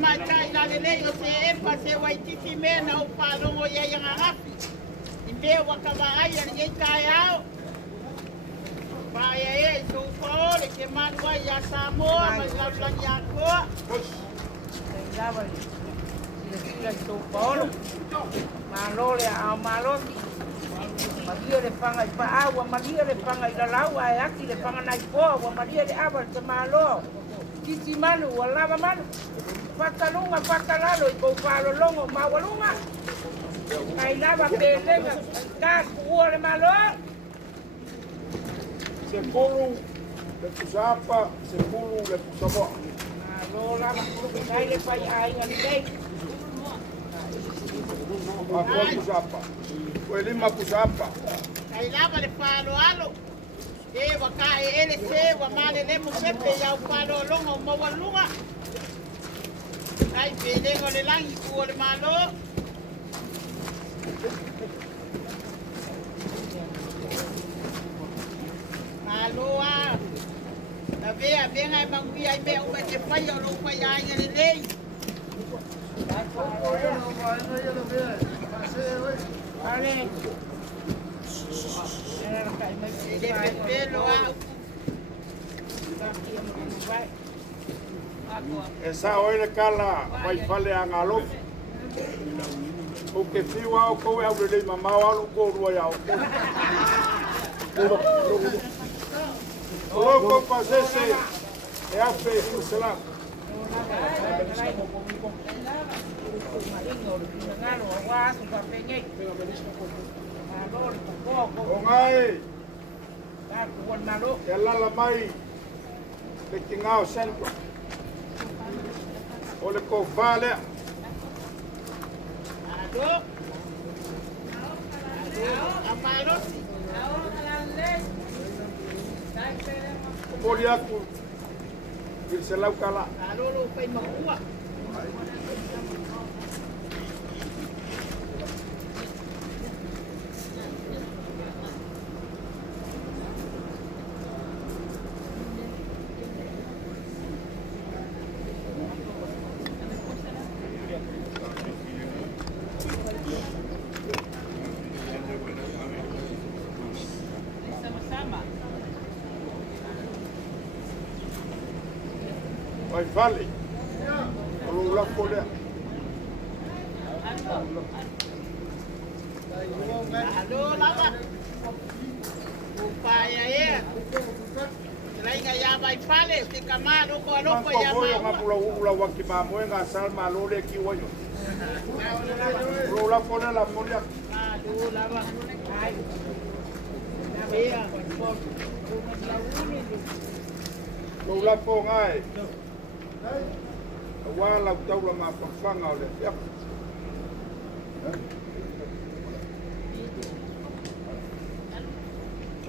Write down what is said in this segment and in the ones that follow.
mai kai la le o se e pa se wai titi me na o pa longo ia ia ngafi. I me wa ka wa ai ia kai ao. Pa ia e so ko le ke man wa ia Samoa ma la la ia ko. Lava le so Paulo. Malo le ao malo. Maria le panga I pa awa Maria le panga I la laua e aki le panga nai po wa Maria le awa te malo. Titi manu wa lava manu. Fatalunga fatalalo I kou palo longo mawalunga. Ai lava pelenga ka kuo le malo. Se pulu le kusapa, se pulu le kusamo. Malo lava kai le pai ai ngani dei. Apa kusapa? Koe lima kusapa. Ai lava le palo alo. E waka e ele se wa male le mo pepe ya palo longo mawalunga. Ai pelenga le langi kuo le malo. Aloha. Na vea venga e mangui ai me o te pai o lo pai ai ngani nei. Ale. Era kai mai de pelo au. E sa oile kala vai fale a ngalo. O ke fiwa o koe au le mamau alu ko rua yao. Loko pasese e afe fuselam. Ongai. E lala mai le kingao sento. O le ko vale. Ado. Amarosi. Mori aku il se lau kala. Alolo pai makua. Vai vale. Olo la folea. Alo lava. Upaya e. Rainga ya vai fale te kamalo ko alo ko ya ma. Nga pula ula waki ma moenga salma lole ki wayo. Olo la folea la folea. Alo lava. Ai. Na vea. Olo la fo ngai. Wala utaula ma fanga ole. Ya.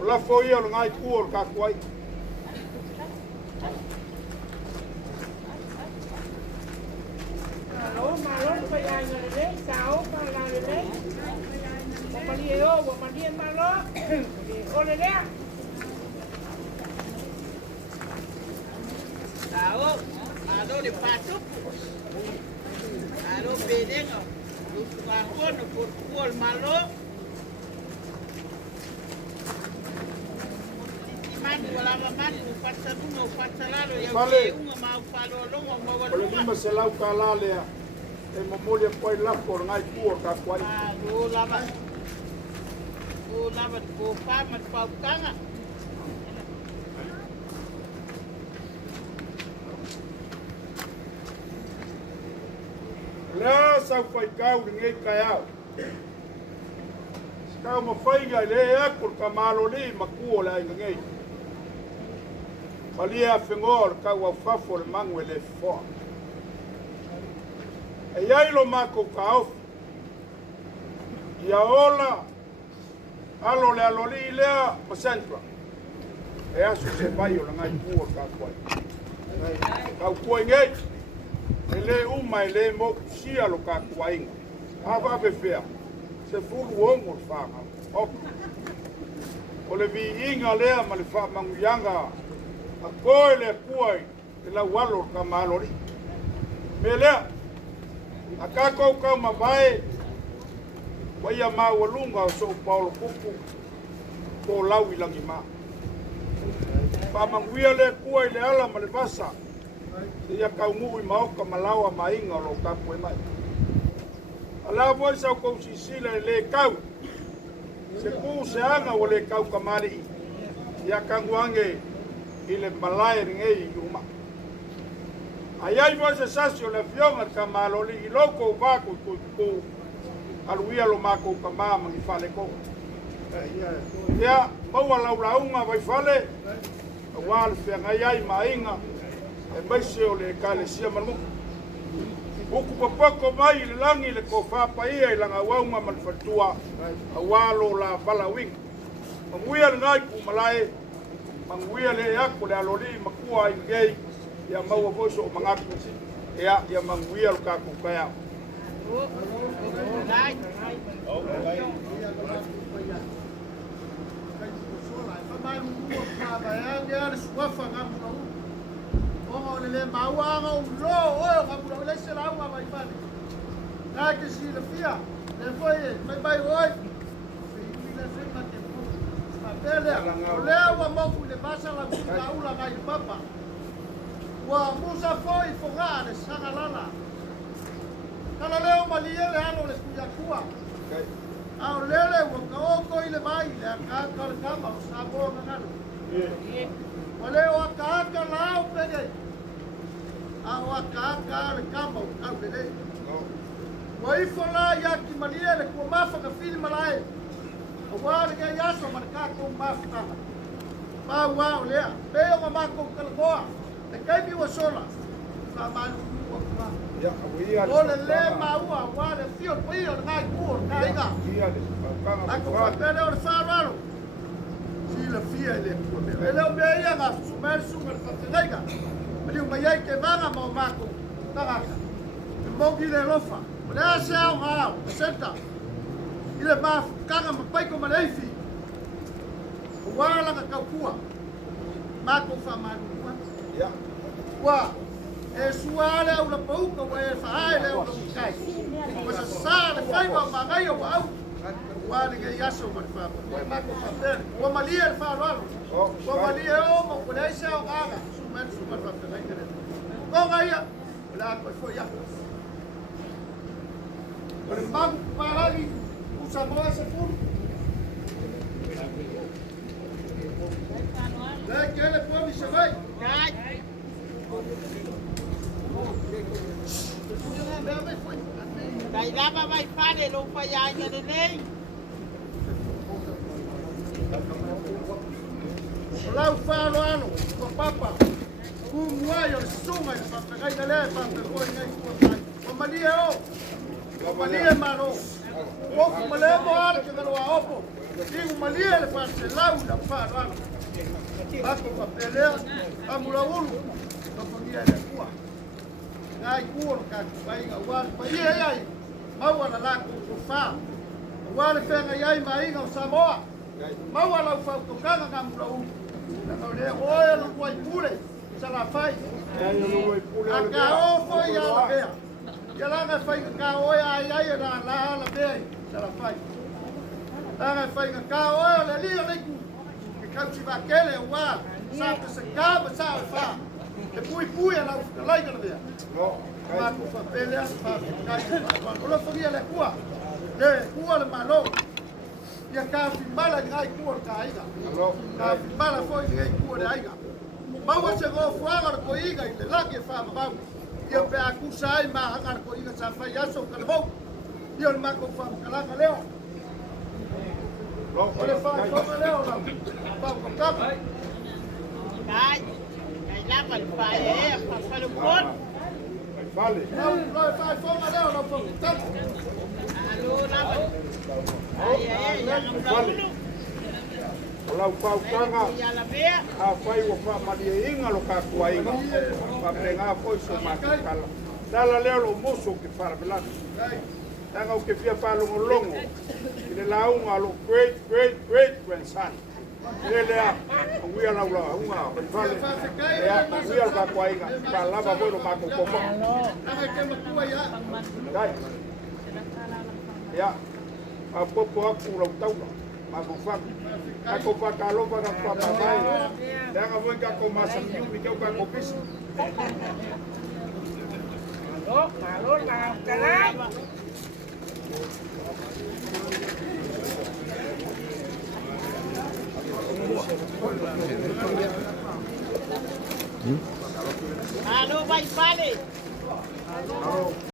Ola foi o ngai kuor ka kwai. Alo malo pa ya ngale sao pa la le. Wa malio wa malien malo. Ole le. Sao alo de pato. Alo pedengo. Lusuarón por cuol malo. Mani wala mani upatsa duno upatsa lalo ya unga mau palo longo mau Ole lima se lau kala lea. E momole poi la por ngai kuor ka kwai. Alo lava. O lava ko fama pau kanga. La sa fai kau ngai kaiao. Kau mo fai ngai le e por kamalo ni makuo la ngai. Palia fengor kau au fafo le mangue le fo. E iai lo mako kau. Ia ola alo le aloli lea masentra. E asu se vai o ngai kuo ka kwai. Kau kuai ngai. Ele uma ele mo sia lo ka kuainga. Ava befea. Se fulu ongo fanga. Ok. Ole vi inga lea ma le fa manguyanga. A koe le kuai. E la walo ka malori. Me lea, a kako kau mawai, waia mawalunga o so Paulo Kuku, ko lau ilangi maa. Pamanguia le kua i le ala ma le vasa, ia kau ngui maoka malawa mainga o lo kapu e mai. Ala voi sau kou sisila le kau, se ku se anga o le kau kamari, ia kanguange i le malai ringei i uma. Aiai voi se sasi o le fionga ka maloli i loko vako ku aluia lo mako ka mama i fale kou. Ia maua laulaunga vai fale, wal fengai ai mainga e maise o le kalesia manu. Buku papako mai le langi le ko whapaia i langa waunga man fatua a walo la palawing. Manguia le ngai ku malai, manguia le ako le aloli makua i ngei ia maua voiso o mangaku ia manguia lo kaku kaya. Oh, le mauanga o lo o ngapura le sela uma vai fale. Na que se le fia, le foi, vai oi. Fila sempre te fu. Papele, le wa mofu le basa la buka ula mai papa. Wa musa foi fogare sanga lala. Kala leo mali le ano le kuya kua. Au lele wa kaoko ile mai le ka kama sa bo ngalo. Wale o kaka lao pede. Awa kaka le kama au pede. Wai fola ya ki malia le ko mafa ka fili malai. O wale ke yaso man ka ko mafa. Pa wa le pe o ma ko kala boa. Le kai bi wa sola. Fa malu wa pa. Ya awia. Ole le ma wa wale fio pi o ngai ku ngai ga. Ia le kanga. Ako fa pede o fa ralo. La fia ele ele o meia ga sumer sumer fatenga ele o meia que vanga mo mako tanga mo gile lofa ole se au ha senta ile ba kanga mo pai ko maleifi wala ka kaukua mako fa manu ya wa e suale au la pauka wa e fa ele o kai ko sa sa le fai ma ngai o au wale ke yaso ma fa wa mako fa per wa malia fa ralo wa malia o mo ko le sa o gaga sumer fa per ngai ko gaia la ko fo ya o le mag parali usa mo ese fur la que le po mi se vai Dai lava vai fare lo fai anche lei. Lau falo ano, ko papa. Ku muayo sunga pa kai dale pa ko ngai ko tai. Ko malia o. Ko malia maro. Ko malia mo ar ke no opo. Digo malia le pa se lau da falo ano. Papo pa pelea amula ulu. Ko familia le kua. Ngai ku ka vai ga wa pa ia ai. Maua la ko fa. Wa le fenga ai mai ga Samoa. Maua la fa ko kanga ga mula ulu. Na le oia no coi pule, se la fai. A ka o foi ya la bea. Ya la nga fai ka oia ai ai la bea, se la fai. La nga fai ka oia le li le ku. Ke ka si va kele wa, sa se ka sa fa. E pui la la ga bea. No. Ma ku fa pele fa ka. O lo fai le kua. Le kua le malo. Ia ka filmala ngai ku ka aiga. Ka filmala foi ngai ku de aiga. Maua se go fuanga ko iga i le laki fa ma. Ia pe aku sai ma hangar ko iga sa fa yaso ka bo. Ia ma ko fa kala ka leo. Ole fa ko leo na. Pa ko ka. Dai lava il fare fa lo buon. Vale. No fa ko leo na fa ka. Allora ai Vale. Lau paukanga a whai wa wha malia inga lo ka kuainga. Pa penga foi so makikala. Tala leo lo moso ke wharamelana. Tanga o ke fia whalongo longo. I le launga lo great grandson. Ele uia la ula unga pale. Ya uia ka kwainga pa lava bueno ka ko. Anga ke makua ya. Dai. Ya. A popo aku la taula. Ma ko fa. Ako pa ka lo pa pa mai. Ya nga voi ka ko masa miu mi ka ko pis. Malo la kalai. Halo, vai, vale.